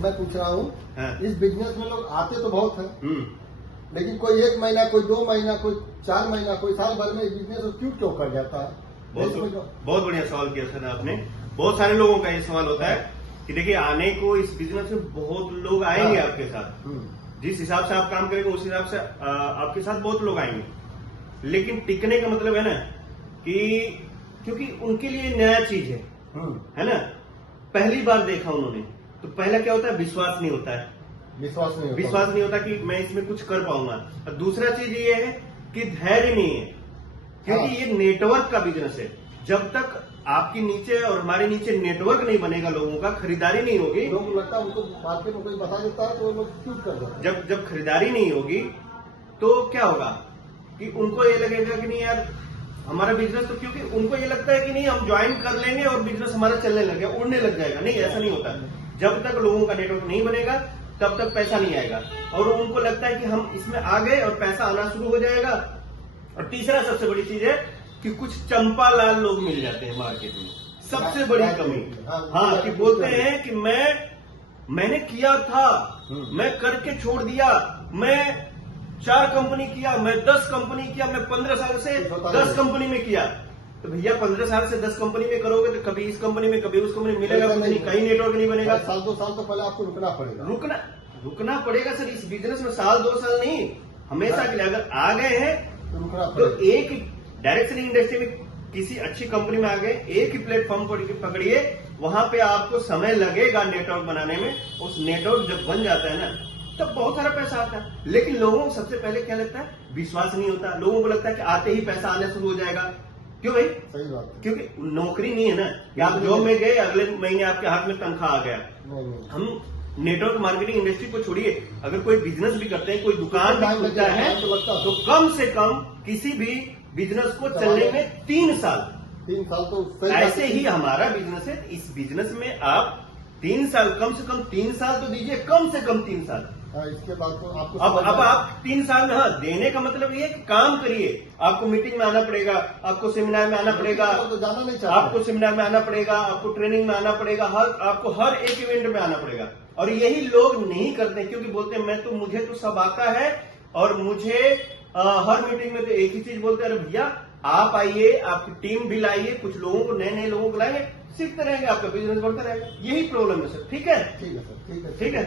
मैं पूछ रहा हूँ, हाँ। इस बिजनेस में लोग आते तो बहुत है, लेकिन कोई 1 महीना, कोई 2 महीना, कोई 4 महीना, कोई साल भर में इस बिजनेस को क्यों कर जाता है? बहुत बढ़िया सवाल किया सर आपने। बहुत सारे लोगों का ये सवाल होता है कि देखिए, आने को इस बिजनेस में बहुत लोग आएंगे आपके साथ, जिस हिसाब से आप काम करेंगे उस हिसाब से आपके साथ बहुत लोग आएंगे, लेकिन टिकने का मतलब है ना कि क्योंकि उनके लिए नया चीज है ना, पहली बार देखा उन्होंने, तो पहला क्या होता है, विश्वास नहीं होता है, विश्वास नहीं होता कि मैं इसमें कुछ कर पाऊंगा। और दूसरा चीज ये है कि धैर्य नहीं है, क्योंकि ये नेटवर्क का बिजनेस है। जब तक आपके नीचे और हमारे नीचे नेटवर्क नहीं बनेगा, लोगों का खरीदारी नहीं होगी, लोगों को लगता है उनको मार्केट में कोई बता देता है तो वो लोग क्यों कर देते हैं। जब खरीदारी नहीं होगी तो क्या होगा कि उनको ये लगेगा कि नहीं यार हमारा बिजनेस, तो क्योंकि उनको ये लगता है कि नहीं हम ज्वाइन कर लेंगे और बिजनेस हमारा चलने लग गया, उड़ने लग जाएगा। नहीं, ऐसा नहीं होता। जब तक लोगों का नेटवर्क नहीं बनेगा तब तक पैसा नहीं आएगा, और उनको लगता है कि हम इसमें आ गए और पैसा आना शुरू हो जाएगा। और तीसरा सबसे बड़ी चीज है कि कुछ चंपा लाल लोग मिल जाते हैं मार्केट में, सबसे बड़ी कमी। हाँ, कि बोलते हैं कि मैंने किया था, मैं करके छोड़ दिया, मैं 4 कंपनी किया, मैं 10 कंपनी किया, मैं 15 साल से 10 कंपनी में किया। तो भैया 15 साल से 10 कंपनी में करोगे तो कभी इस कंपनी में कभी उस कंपनी में मिलेगा नहीं, कहीं नेटवर्क नहीं बनेगा। साल 2 साल तो पहले आपको रुकना पड़ेगा सर इस बिजनेस में। साल 2 साल नहीं, हमेशा के लिए। अगर आ गए हैं तो एक डायरेक्ट सेलिंग इंडस्ट्री में किसी अच्छी कंपनी में आ गए, एक ही प्लेटफॉर्म पकड़िए, वहां पे आपको समय लगेगा नेटवर्क बनाने में। उस नेटवर्क जब बन जाता है ना तब बहुत सारा पैसा आता है। लेकिन लोगों को सबसे पहले क्या लगता है, विश्वास नहीं होता। लोगों को लगता है कि आते ही पैसा आना शुरू हो जाएगा। क्यों भाई? सही बात है। क्योंकि नौकरी नहीं है ना कि आप जॉब में गए, अगले महीने आपके हाथ में तनख्वाह आ गया। हम नेटवर्क मार्केटिंग इंडस्ट्री को छोड़िए, अगर कोई बिजनेस भी करते हैं, कोई दुकान भी खुलता है, तो कम से कम किसी भी बिजनेस को चलने में 3 साल तो ऐसे ही हमारा बिजनेस है। इस बिजनेस में आप 3 साल, कम से कम 3 साल तो दीजिए, कम से कम 3 साल। इसके बाद तो आपको अब आप 3 साल में, हाँ, देने का मतलब ये कि काम करिए। आपको मीटिंग में आना पड़ेगा, आपको सेमिनार में आना पड़ेगा, तो जाना नहीं चाहिए, आपको सेमिनार में आना पड़ेगा, आपको ट्रेनिंग में आना पड़ेगा, आपको हर एक इवेंट में आना पड़ेगा। और यही लोग नहीं करते, क्योंकि बोलते हैं मुझे तो सब आता है, और मुझे हर मीटिंग में तो एक ही चीज बोलते हैं, अरे भैया आप आइए, आपकी टीम भी लाइए, कुछ लोगों को, नए लोगों को लाइए, सीखते रहेंगे, आपका बिजनेस बढ़ता रहेगा। यही प्रॉब्लम है सर। ठीक है सर, ठीक है।